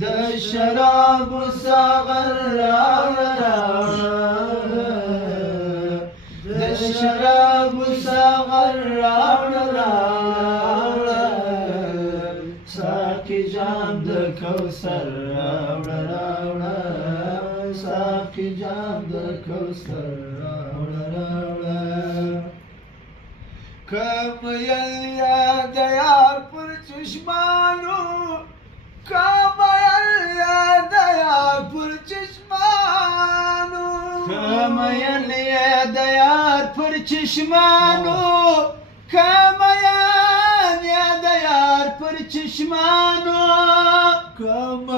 د شراب ساغر راوړه د شراب ساغر راوړه ساقي جام د کوثر راوړه ساقي جام د کوثر راوړه کم یاد یار پر چشمانو کم یاد یار پر چشمانو کم یاد یار پر چشمانو کم یاد یار پر چشمانو کم